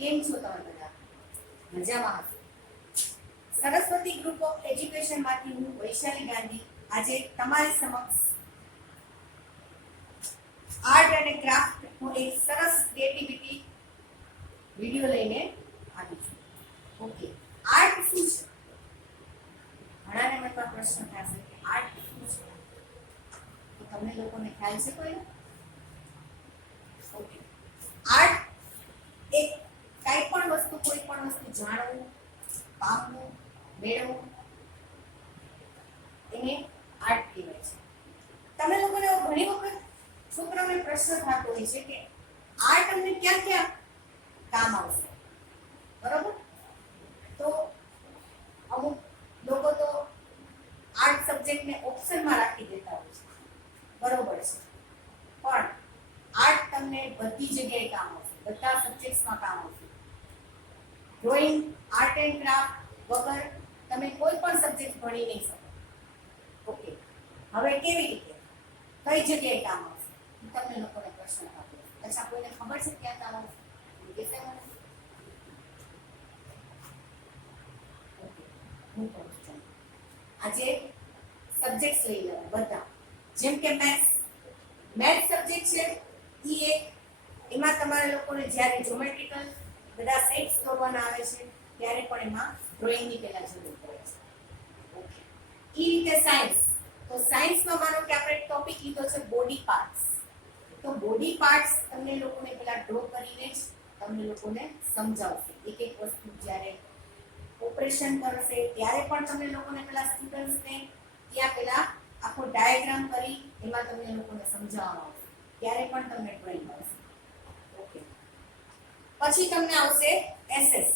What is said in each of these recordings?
કેમ છો તમે બધા? મજામાં હશો? સરસ્વતી ગ્રુપ ઓફ એજ્યુકેશન માંથી હું વૈશાલી ગાંધી આજે તમારી સમક્ષ આર્ટ અને ક્રાફ્ટ નો એક સરસ ક્રિએટિવિટી વિડિયો લઈને આવી છું. ઓકે, આર્ટ શું છે? ઘણાને મને પ્રશ્ન થશે કે આર્ટ શું છે? તો તમને લોકોને ખ્યાલ છે કોઈ? ઓકે, આર્ટ એક કાંઈ પણ વસ્તુ, કોઈ પણ વસ્તુ જાણવું, પામવું, મેળવવું એને આર્ટ કહેવાય છે. તમે લોકોને ઘણી વખત છોકરાઓને પ્રશ્ન થતો હોય છે કે આર્ટ અમને ક્યાં ક્યાં કામ આવશે, બરોબર? તો અમુક લોકો તો આર્ટ સબ્જેક્ટને ઓપ્શનમાં રાખી દેતા હોય છે, બરોબર છે, પણ આર્ટ તમને બધી જગ્યાએ કામ આવશે, બધા સબ્જેક્ટ્સમાં કામ આવશે. ડ્રોઈંગ, આર્ટ એન્ડ ક્રાફ્ટ વગર તમે કોઈ પણ સબ્જેક્ટ ભણી નહીં શકો. ઓકે, હવે કેવી રીતે, કઈ જગ્યાએ કામ આવશે? તમને લોકોને પ્રશ્ન આપો. અચ્છા, કોઈને ખબર છે ક્યાં કામ આવશે? કહેશે મને? ઓકે, હું કહું છું. આજે સબ્જેક્ટ્સ લઈ લેવા બધા, જેમ કે મેથ્સ સબ્જેક્ટ છે, એક એમાં તમારે લોકોને જ્યારે જ્યોમેટ્રિકલ બધા સેટ્સ દોરવાના આવે છે ત્યારે પણ એમાં ડ્રોઈંગની પહેલા જરૂર પડે છે. ઓકે, એ રીતે સાયન્સ, તો સાયન્સમાં માનો કે આપણે ટોપિક લીધો છે બોડી પાર્ટ્સ, તો બોડી પાર્ટ્સ તમને લોકોને પહેલા ડ્રો કરીને જ તમને લોકોને સમજાવશે. એક એક વસ્તુ જ્યારે ઓપરેશન કરશે ત્યારે પણ તમને લોકોને પહેલા સ્ટુડન્ટ્સને ત્યાં પહેલા આખો ડાયાગ્રામ કરી એમાં તમને લોકોને સમજાવવામાં આવશે, ત્યારે પણ તમને ડ્રોઈંગ આવશે. ઓકે, પછી તમને આવશે એસએસ.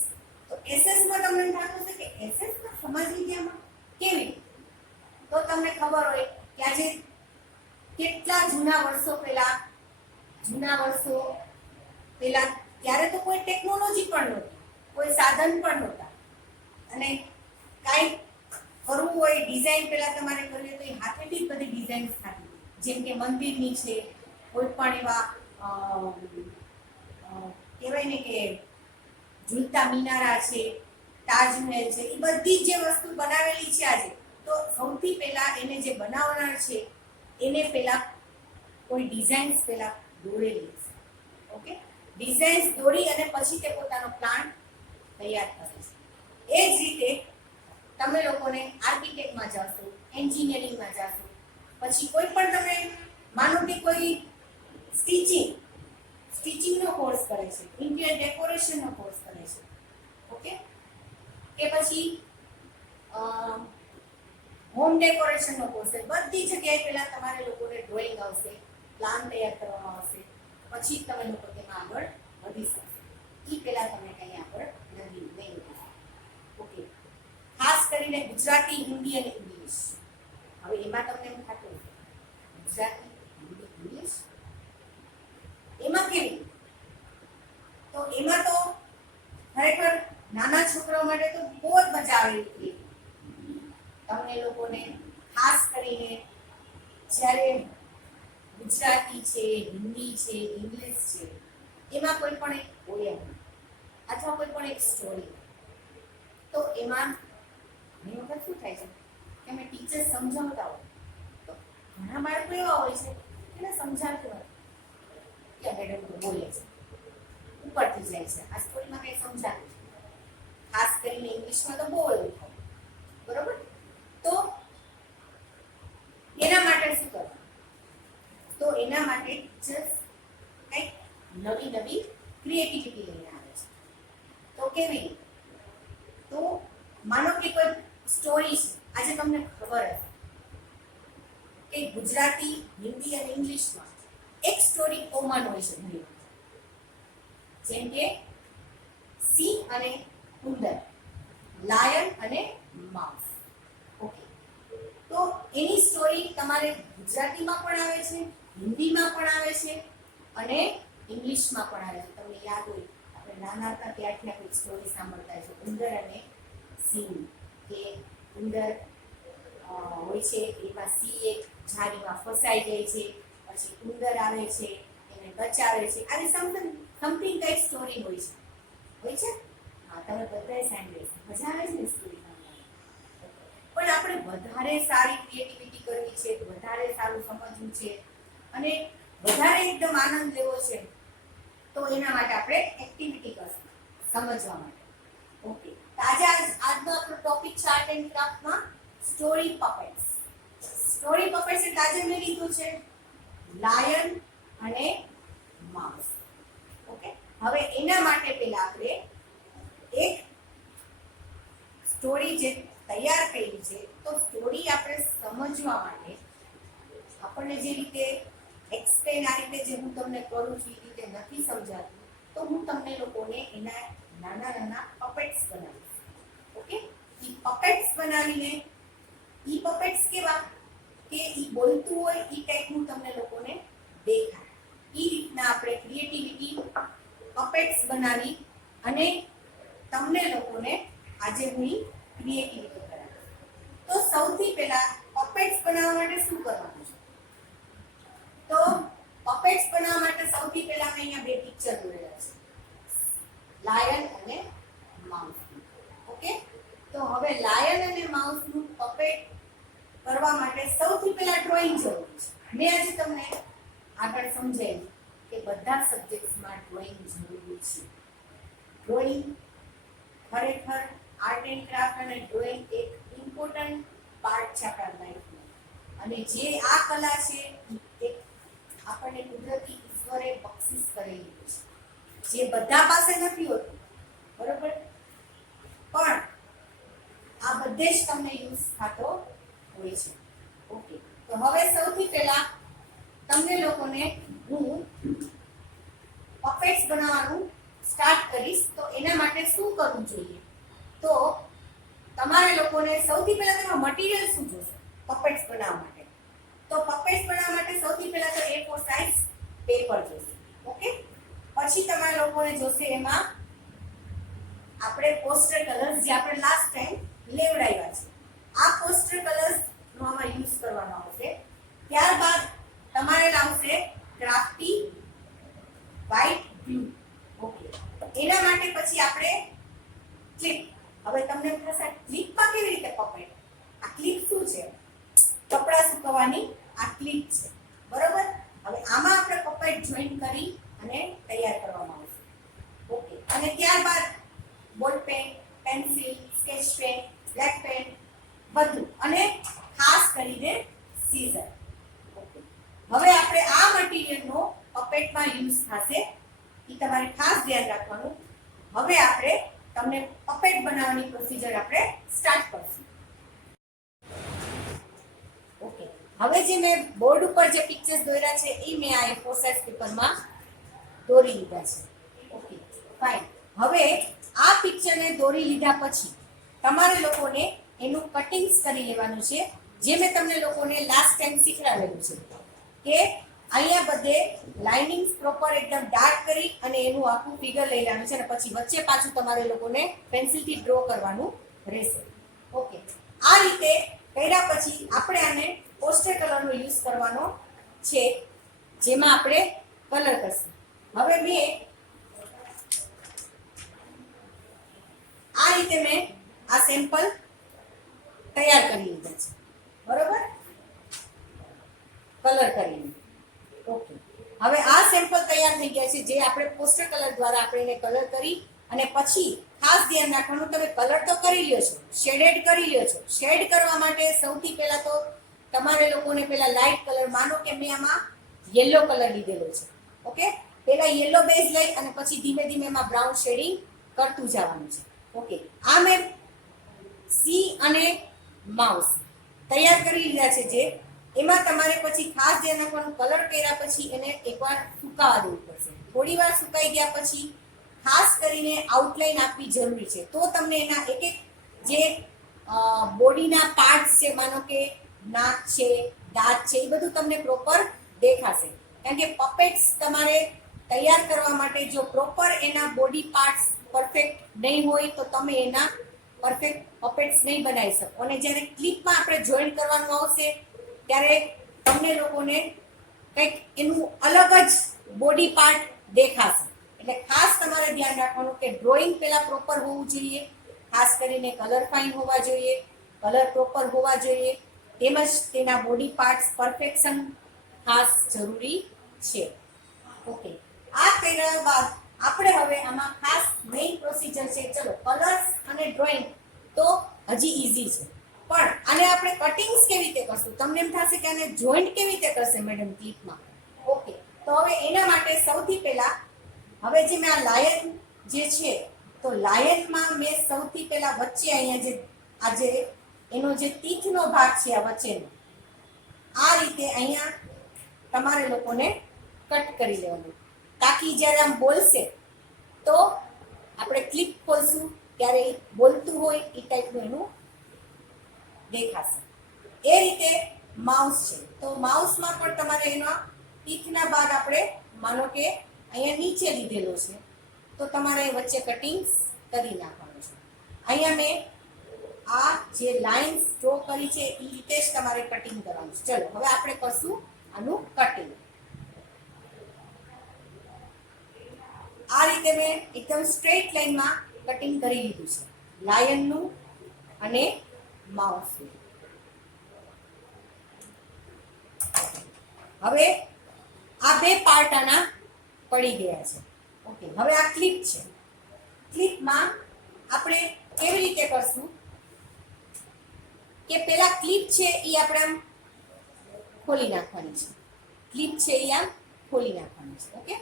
તો એસએસ માં તમને થતું છે કે એસએસ માં સમાજ વિદ્યામાં કેવી? તો તમને ખબર હોય કે આજે કેટલા જૂના વર્ષો પહેલા ત્યારે તો કોઈ ટેકનોલોજી પણ નહોતી, કોઈ સાધન પણ નહોતા, અને કાંઈ કરવું હોય ડિઝાઇન પહેલા તમારે કરવી હોય તો એ હાથેથી જ બધી ડિઝાઇન થતી, જેમ કે મંદિરની છે, કોઈ પણ એવા કહેવાય ને કે ઝૂલતા મિનારા છે, તાજમહેલ છે, એ બધી જે વસ્તુ બનાવેલી છે આજે, તો સૌથી પહેલા એને જે બનાવનાર છે એને પહેલા કોઈ ડિઝાઇન્સ પહેલા દોરેલી છે. ઓકે, ડિઝાઇન્સ દોરી અને પછી તે પોતાનો પ્લાન તૈયાર કરે છે. એ જ રીતે તમે લોકોને આર્કિટેક્ટમાં જશો, એન્જિનિયરિંગમાં જશો, પછી કોઈ પણ તમે માનો કે કોઈ સ્ટિચિંગનો કોર્સ કરે છે, ઇન્ટિરિયર ડેકોરેશનનો કોર્સ કરે છે, ઓકે, કે પછી હોમ ડેકોરેશનનો કોર્સ છે, બધી જગ્યાએ પહેલા તમારે લોકોને ડ્રોઈંગ આવશે, પ્લાન તૈયાર કરવામાં આવશે, પછી તમે લોકો તેમાં આગળ વધી શકશો. એ પહેલા તમે કંઈ આગળ નહીં વધી. ઓકે, ખાસ કરીને ગુજરાતી, હિન્દી અને ઇંગ્લિશ. હવે એમાં તમને એમ થતું ગુજરાતી, હિન્દી, ઇંગ્લિશ એમાં કેવી? તો એમાં તો ખરેખર નાના છોકરાઓ માટે તો બહુ જ મજા આવે છે. તમને લોકોને ખાસ કરીને જ્યારે ગુજરાતી છે, હિન્દી છે, ઇંગ્લિશ છે, એમાં કોઈ પણ એક પોયમ અથવા કોઈ પણ એક સ્ટોરી, તો એમાં ઘણી વખત શું થાય છે કે અમે ટીચર સમજાવતા હોય તો ઘણા બાળકો એવા હોય છે એને સમજાવતું હોય કે મેડમ તો બોલે છે, ઉપરથી જાય છે, આ સ્ટોરીમાં કંઈ સમજાતું છે. ખાસ કરીને ઇંગ્લિશમાં તો બહુ એવું થાય, બરોબર? તો એના માટે શું કરવું? તો એના માટે ટીચર્સ કંઈક નવી નવી ક્રિએટિવિટી લઈને આવે છે. તો કેવી? તો માનો કે કોઈ સ્ટોરી છે, આજે તમને ખબર હશે કે ગુજરાતી, હિન્દી અને ઇંગ્લિશમાં એક સ્ટોરી કોમન હોય છે ઘણી, જેમ કે સિંહ અને ઉંદર, લાયન અને માઉસ. ઓકે, તો એની સ્ટોરી તમારે ગુજરાતીમાં પણ આવે છે, હિન્દીમાં પણ આવે છે અને ઇંગ્લિશમાં પણ આવે છે. તમને યાદ હોય આપણે નાના હતા ત્યારથી આપણે સ્ટોરી સાંભળતા છે ઉંદર અને સિંહ, કે ઉંદર હોય છે એમાં સિંહ એક ઝાડીમાં ફસાઈ જાય છે, પછી ઉંદર આવે છે એને બચાવે છે, આવી સમથિંગ કંઈક સ્ટોરી હોય છે. હોય છે? હા, તમે બધાએ સાંભળ્યું છે. મજા આવે છે ને સ્ટોરી સાંભળવાની? પણ આપણે વધારે સારી ક્રિએટિવિટી કરવી છે, વધારે સારું સમજવું છે અને વધારે એકદમ આનંદ લેવો છે, તો એના માટે આપણે એક્ટિવિટી કરશું સમજવા માટે. ઓકે, તો આજનો આપણો ટોપિક છે art and ક્રાફ્ટમાં story puppets. Story puppets એટલે આજે મેં લીધું છે લાયન અને માઉસ. ઓકે, હવે એના માટે પહેલા આપણે એક સ્ટોરી જે તૈયાર કરી છે, તો સ્ટોરી આપણે સમજવા માટે આપણને જે રીતે એક્સપ્લેન આ રીતે જે હું તમને કરું છું એ રીતે નથી સમજાતું, તો હું તમને લોકોને એના નાના નાના પપેટ્સ બનાવીશ. ઓકે, એ પપેટ્સ બનાવીને ઈ પપેટ્સ કેવા કે ઈ બોલતું હોય ઈ ટાઈપનું તમને લોકોને દેખાય. ઈ રીતના આપણે ક્રિએટિવિટી પપેટ્સ બનાવી અને તમને લોકોને આજે હું ક્રિએટિવિટી કરાવીશ. તો સૌથી પહેલા પપેટ્સ બનાવવા માટે શું કરવાનું છે? તો પપેટ્સ બનાવવા માટે સૌથી પહેલા મેં અહીંયા બે પિક્ચર દોરેલા છે, લાયન અને માઉસ. ઓકે, તો હવે લાયન અને માઉસનું પપેટ કરવા માટે સૌથી પહેલા ડ્રોઈંગ જરૂરી છે. મેં આજે તમને આગળ સમજાવ્યું કે બધા સબ્જેક્ટ્સમાં ડ્રોઈંગ જરૂરી છે. ડ્રોઈંગ ખરેખર આર્ટ એન્ડ ક્રાફ્ટ અને ડ્રોઈંગ એક ઇમ્પોર્ટન્ટ પાર્ટ છે આપણા લાઈફનો. અને જે આ કલા છે એ આપણને કુદરતી ઈશ્વરે બક્ષિસ કરેલી છે, જે બધા પાસે નથી હોતું, બરોબર? પણ આ બધે જ તમને યુઝ થતો હોય છે. ઓકે, તો હવે સૌથી પહેલા તમને લોકોને હું પપેટ્સ બનાવવાનું સ્ટાર્ટ કરીશ. તો એના માટે શું કરવું જોઈએ? તો તમારે લોકોને સૌથી પહેલા તમારું મટીરીયલ શું જોશે પપેટ્સ બનાવવા માટે? તો પપેટ્સ બનાવવા માટે સૌથી પહેલા તો A4 સાઇઝ પેપર જોશે. ઓકે, પછી તમારા લોકોને જોશે એમાં આપણે પોસ્ટર કલર્સ જે આપણે લાસ્ટ ટાઈમ લેવડાવ્યા છે, આ પોસ્ટર કલર્સ નો આમાં યુઝ કરવાનો આવશે. ત્યારબાદ તમારે લાવશે ક્રાફ્ટી વ્હાઇટ બ્લુ. ઓકે, એના માટે પછી આપણે ક્લિપ. હવે તમને થશે ક્લિપમાં કેવી રીતે પપેટ? આ ક્લિપ શું છે? કપડા સુકવવાની આ ક્લિપ છે, બરોબર? હવે આમાં આપણે પપેટ જોઈન કરી અને તૈયાર કરવામાં આવશે. ઓકે, અને ત્યારબાદ ball pen, pencil, sketch pen, black pen બધું, અને ખાસ કરીને સીઝર. ઓકે, હવે આપણે આ મટીરીયલનો પપેટમાં યુઝ થશે, એ તમારે ખાસ ધ્યાન રાખવાનું. હવે આપણે તમને પપેટ બનાવવાની પ્રોસિજર આપણે સ્ટાર્ટ કરશું. ઓકે, હવે જે મેં બોર્ડ ઉપર જે પિક્ચર્સ દોર્યા છે એ મેં આ A4 સાઇઝ પેપરમાં દોરી લીધા છે. Okay, fine. હવે આ પિક્ચરને દોરી લીધા પછી તમારે લોકોને એનું કટિંગ્સ કરી લેવાનું છે, જે મેં તમને લોકોને લાસ્ટ ટાઈમ શીખવાડેલું છે કે અહીંયા બધે લાઇનિંગ્સ પ્રોપર એકદમ ડાર્ક કરી અને એનું આખું ફિગર લઈ લેવાનું છે, અને પછી વચ્ચે પાછું તમારે લોકોને પેન્સિલથી ડ્રો કરવાનું રહેશે. ઓકે, આ રીતે કર્યા પછી આપણે આને પોસ્ટર કલરનો યુઝ કરવાનો છે, જેમાં આપણે કલર કરશું. હવે મેં આ રીતે મેં આ સેમ્પલ તૈયાર કરી લીધા છે, બરોબર? કલર કરીને. ઓકે, હવે આ સેમ્પલ તૈયાર થઈ ગયા છે, જે આપણે પોસ્ટર કલર દ્વારા આપણે એને કલર કરી અને પછી ખાસ ધ્યાન રાખવાનું, તમે કલર તો કરી લ્યો છો, શેડેડ કરી લ્યો છો. શેડ કરવા માટે સૌથી પહેલા તો તમારે લોકોને પહેલા લાઇટ કલર, માનો કે મેં આમાં યલો કલર લીધેલો છે. ઓકે, પહેલા યલો બેઝ લઈ અને પછી ધીમે ધીમે એમાં બ્રાઉન શેડિંગ કરતું જવાનું છે. ઓકે, આ મેં સી અને માઉસ તૈયાર કરી લીધા છે, જે એમાં તમારે પછી ખાસ ધ્યાન રાખવાનું, કલર કર્યા પછી એને એકવાર સુકાવા દેવું પડશે. થોડી વાર સુકાઈ ગયા પછી ખાસ કરીને આઉટલાઈન આપવી જરૂરી છે, તો તમને એના એક એક જે બોડીના પાર્ટ્સ છે, માનો કે નાક છે, દાંત છે, એ બધું તમને પ્રોપર દેખાશે. કારણ કે પપેટ્સ તમારે તૈયાર કરવા માટે જો પ્રોપર એના બોડી પાર્ટ્સ પરફેક્ટ નહીં હોય તો તમે એના પરફેક્ટ પપેટ્સ નહીં બનાવી શકો. અને જ્યારે ક્લિપમાં આપણે જોઈન કરવાનું આવશે ત્યારે તમને લોકોને કંઈક એનું અલગ જ બોડી પાર્ટ દેખાશે. એટલે ખાસ તમારે ધ્યાન રાખવાનું કે ડ્રોઈંગ પહેલા પ્રોપર હોવું જોઈએ, ખાસ કરીને કલર ફાઇન હોવા જોઈએ, કલર પ્રોપર હોવા જોઈએ, તેમજ તેના બોડી પાર્ટ્સ પરફેક્શન ખાસ જરૂરી છે. ઓકે, આ કર્યા બાદ આપણે હવે આમાં ખાસ મેઇન પ્રોસિજર છે. ચલો, કલર્સ અને ડ્રોઈંગ તો હજી ઈઝી છે, પણ આને આપણે કટિંગ્સ કેવી રીતે કરશું? તમને એમ થશે કે આને જોઈન્ટ કેવી રીતે કરશે મેડમ ક્લિપમાં? ઓકે, તો હવે એના માટે સૌથી પહેલા હવે જે મેં આ લાયન જે છે, તો લાયનમાં મેં સૌથી પહેલા વચ્ચે અહીંયા જે આજે એનો જે તીથનો ભાગ છે આ વચ્ચેનો, આ રીતે અહીંયા તમારે લોકોને કટ કરી લેવાનું, તાકી જ્યારે આમ બોલશે તો આપણે ક્લિપ ખોલશું ત્યારે બોલતું હોય એ ટાઈપનું એનું દેખાશે. એ રીતે માઉસ છે, તો માઉસમાં પણ તમારે એના ટીથના ભાગ આપણે માનો કે અહીંયા નીચે લીધેલો છે, તો તમારે વચ્ચે કટિંગ્સ કરી નાખવાનું છે. અહીંયા મેં આ જે લાઇન્સ ડ્રો કરી છે એ રીતે જ તમારે કટિંગ કરવાનું છે. ચલો, હવે આપણે કરશું આનું કટિંગ. આ રીતે મેં એકદમ સ્ટ્રેટ લાઈનમાં કટિંગ કરી લીધું છે લાયનનું અને માઉસનું. હવે આ બે પાર્ટ આના પડી ગયા છે. ઓકે, હવે આ ક્લિપ છે. ક્લિપમાં આપણે કેવી રીતે કરશું કે પેલા ક્લિપ છે એ આપણે આમ ખોલી નાખવાની છે. ક્લિપ છે એ આમ ખોલી નાખવાની છે. ઓકે,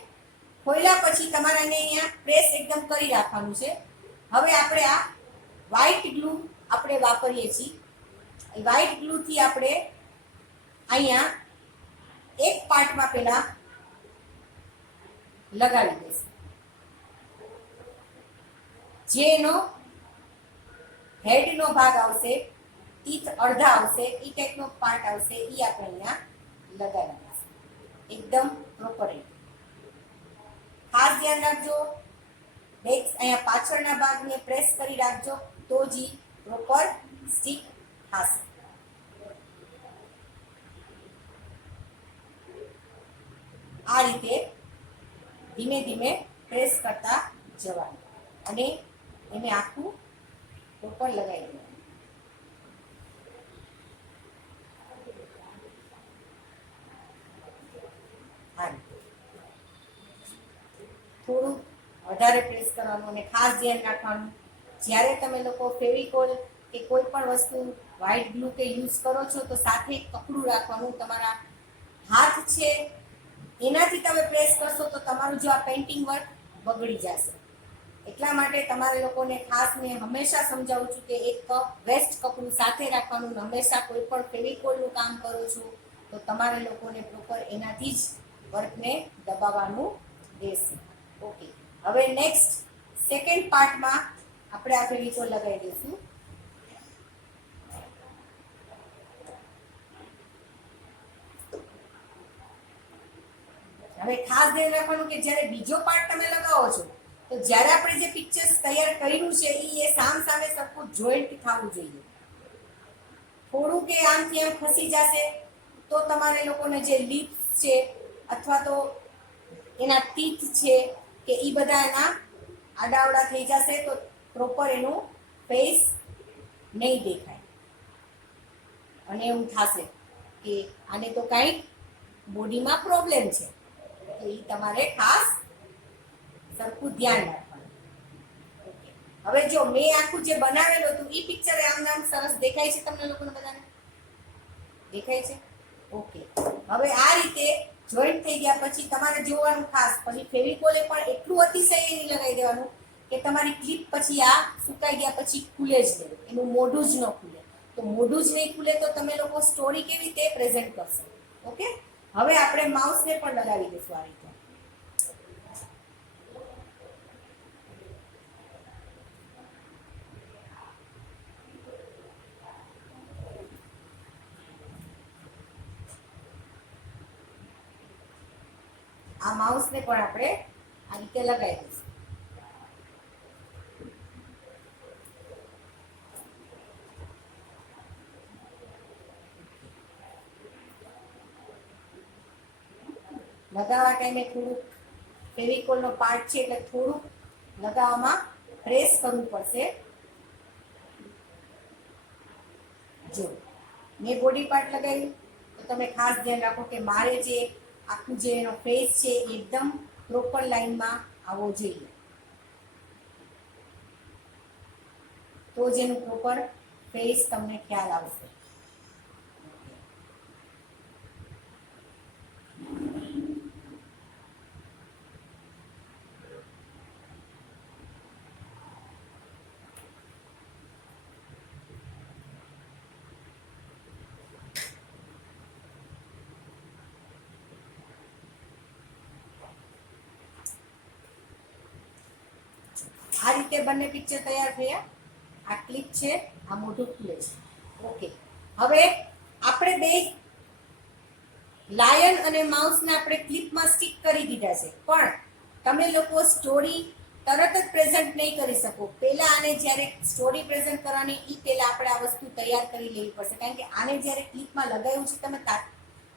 ખોલ્યા પછી તમારે અહીંયા પ્રેસ એકદમ કરી રાખવાનું છે. હવે આપણે આ વ્હાઈટ ગ્લુ આપણે વાપરીએ છીએ. એ વ્હાઈટ ગ્લુથી આપણે અહીંયા એક પાર્ટમાં પહેલા લગાવી દઈશું. જે એનો હેડનો ભાગ આવશે, ટીથ અડધા આવશે, એ ટાઈપનો પાર્ટ આવશે, એ આપણે અહીંયા લગાવી દઈશું એકદમ પ્રોપર. ખાસ ધ્યાન રાખજો, બેક અહીંયા પાછળના ભાગને પ્રેસ કરી રાખજો, તો જ પ્રોપર સ્ટીક થશે. આ રીતે ધીમે ધીમે પ્રેસ કરતા જવાનું અને એને આખું પ્રોપર લગાવી દેવાનું. આ રીતે થોડું વધારે પ્રેસ કરવાનું અને ખાસ ધ્યાન રાખવાનું, જ્યારે તમે લોકો ફેવિકોલ કે કોઈ પણ વસ્તુ વ્હાઇટ ગ્લુ કે યુઝ કરો છો તો સાથે કપડું રાખવાનું. તમારા હાથ છે એનાથી તમે પ્રેસ કરશો તો તમારું જો આ પેઇન્ટિંગ વર્ક બગડી જશે. એટલા માટે તમારે લોકોને ખાસ મેં હંમેશા સમજાવું છું કે એક વેસ્ટ કપડું સાથે રાખવાનું. હંમેશા કોઈ પણ ફેવિકોલનું કામ કરો છો તો તમારે લોકોને પ્રોપર એનાથી જ વર્કને દબાવવાનું રહેશે. ઓકે, હવે નેક્સ્ટ સેકન્ડ પાર્ટમાં આપણે આ ફેવિકોલ લગાવી દઈશું. હવે ખાસ ધ્યાન રાખવાનું કે જ્યારે બીજો પાર્ટ તમે લગાવો છો તો જ્યારે આપણે જે પિક્ચર્સ તૈયાર કર્યું છે એ સામ સામે સરખું જોઈન્ટ થવું જોઈએ. થોડું કે આમથી આમ ખસી જશે તો તમારે લોકોને જે લિપ્સ છે અથવા તો એના ટીથ છે કે એ બધા એના આડાવડા થઈ જશે તો પ્રોપર એનું ફેસ નહીં દેખાય અને એવું થશે કે આને તો કંઈક બોડીમાં પ્રોબ્લેમ છે. એ તમારે ખાસ સરખું ધ્યાન રાખવાનું. હવે જો મેં આખું જે બનાવેલું હતું એ પિક્ચર આમ નામ સરસ દેખાય છે તમને લોકોને બધાને? દેખાય છે? ઓકે, હવે આ રીતે જોઈન્ટ થઈ ગયા પછી તમારે જોવાનું ખાસ, પછી ફેવિકોલે પણ એટલું અતિશય નહીં લગાવી દેવાનું કે તમારી ક્લિપ પછી આ સુકાઈ ગયા પછી ખુલે જ નહીં, એનું મોઢું જ ન ખુલે. તો મોઢું જ નહીં ખુલે તો તમે લોકો સ્ટોરી કેવી રીતે પ્રેઝન્ટ કરશો? ઓકે, હવે આપણે માઉસને પણ લગાવી દઈશું આ રીતે. આ માઉસને પણ આપણે આ રીતે લગાવી દઈશું. લગાવવા ટાઈમે થોડુંક ફેવિકોલનો પાર્ટ છે એટલે થોડુંક લગાવવામાં પ્રેસ કરવું પડશે. જો મેં બોડી પાર્ટ લગાવ્યું તો તમે ખાસ ધ્યાન રાખો કે મારે જે આખું જે એનો ફેસ છે એ એકદમ પ્રોપર લાઈનમાં આવવો જોઈએ, તો જ એનું પ્રોપર ફેસ તમને ખ્યાલ આવશે. આ રીતે બંને પિક્ચર તૈયાર થયા. આ ક્લિપ છે, આ મોઢું ખુલે છે. ઓકે, હવે આપણે બે લાયન અને માઉસને આપણે ક્લિપમાં સ્ટિક કરી દીધા છે, પણ તમે લોકો સ્ટોરી તરત જ પ્રેઝન્ટ નહીં કરી શકો. પહેલા આને જ્યારે સ્ટોરી પ્રેઝન્ટ કરવાની એ પહેલા આપણે આ વસ્તુ તૈયાર કરી લેવી પડશે, કારણ કે આને જ્યારે ક્લિપમાં લગાવ્યું છે તમે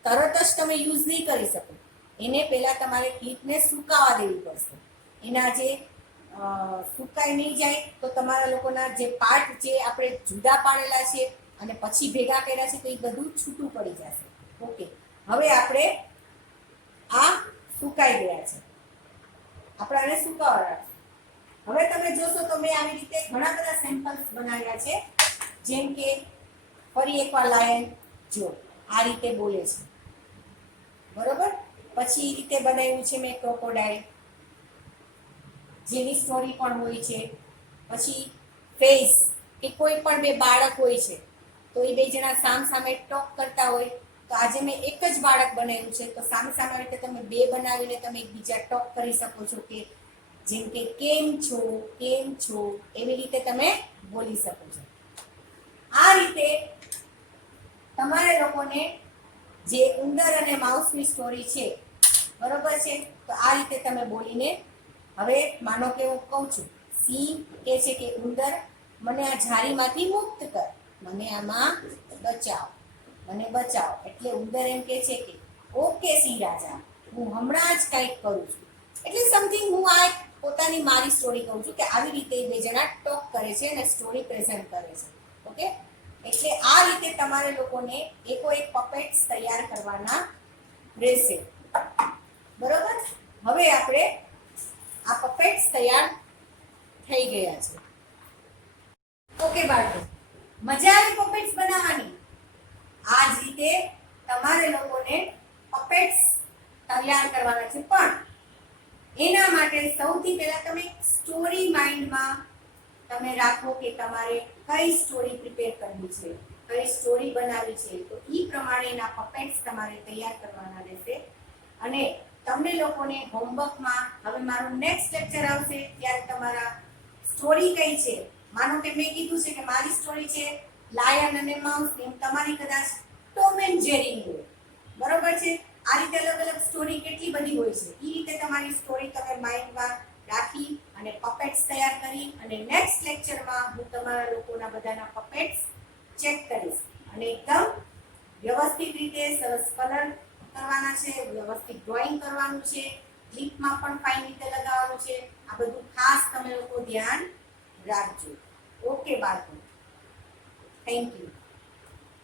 તરત જ તમે યુઝ નહીં કરી શકો. એને પહેલા તમારે ક્લિપને સુકાવા દેવી પડશે. એના જે સુકાઈ નહીં જાય તો તમારા લોકોના જે પાર્ટ જે આપણે જુદા પાડેલા છે અને પછી ભેગા કર્યા છે તો એ બધું છૂટું પડી જશે. ઓકે, હવે આપણે આ સુકાઈ ગયા છે, આપણે આને સુકાવા રાખીશું. હવે તમે જોશો તો મેં આવી રીતે ઘણા બધા સેમ્પલ્સ બનાવ્યા છે. જેમ કે ફરી એકવાર લાયન, જો આ રીતે બોલે છે, બરોબર. પછી એ રીતે બનાવ્યું છે મેં ક્રોકોડાઇલ, જેની સ્ટોરી પણ હોય છે. પછી ફેસ, કે કોઈ પણ બે બાળક હોય છે તો એ બે જણા સામ સામે ટોક કરતા હોય, તો આજે મેં એક જ બાળક બનાવ્યું છે, તો સામે સામે રીતે તમે બે બનાવીને તમે એકબીજા ટોક કરી શકો છો, કે જેમ કે કેમ છો, કેમ છો, એવી રીતે તમે બોલી શકો છો. આ રીતે તમારે લોકોને જે ઉંદર અને માઉસની સ્ટોરી છે, બરોબર છે, તો આ રીતે તમે બોલીને, હવે માનો કે હું કહું છું, સિંહ કહે છે કે ઉંદર મને આ જાળીમાંથી મુક્ત કર, મને આમાં બચાવ, મને બચાવ. એટલે ઉંદર એમ કહે છે કે ઓકે સિંહ રાજા, હું હમણાં જ કંઈક કરું છું. એટલે સમથિંગ હું આ પોતાની મારી સ્ટોરી કહું છું, કે આવી રીતે બે જણા ટોક કરે છે અને સ્ટોરી પ્રેઝન્ટ કરે છે. ઓકે, એટલે આ રીતે તમારે લોકોને એકો એક પપેટ્સ તૈયાર કરવાના રહેશે, બરોબર. હવે આપણે આ પપેટ્સ તૈયાર થઈ ગયા છે. ઓકે બાળકો, મજા આવી પપેટ્સ બનાવવાની. આ જ રીતે તમારે લોકોને પપેટ્સ તૈયાર કરવાના છે, પણ એના માટે સૌથી પહેલા તમે સ્ટોરી માઇન્ડમાં તમે રાખો કે તમારે કઈ સ્ટોરી પ્રિપેર કરવી છે, કઈ સ્ટોરી બનાવવી છે, તો એ પ્રમાણેના પપેટ્સ તમારે તૈયાર કરવાના રહેશે. અને તમને લોકોને હોમવર્કમાં હવે મારું નેક્સ્ટ લેક્ચર આવશે ત્યારે તમારા સ્ટોરી કઈ છે, માનો કે મેં કીધું છે કે મારી સ્ટોરી છે લાયન અને માઉસ, એમ તમારી કદાચ ટોમ એન્ડ જેરી હોય, બરોબર છે. આ રીતે અલગ અલગ સ્ટોરી કેટલી બધી હોય છે, એ રીતે તમારી સ્ટોરી તમે માઇન્ડમાં રાખી અને પપેટ્સ તૈયાર કરી, અને નેક્સ્ટ લેક્ચરમાં હું તમારા લોકોના બધાના પપેટ્સ ચેક કરીશ અને એકદમ વ્યવસ્થિત રીતે સરસ કલર કરવાના છે, વ્યવસ્થિત ડ્રોઈંગ કરવાનું છે, ક્લિપમાં પણ ફાઇન રીતે લગાવવાનું છે. આ બધું ખાસ તમે લોકો ધ્યાન રાખજો. ઓકે બાળકો, થેન્ક યુ.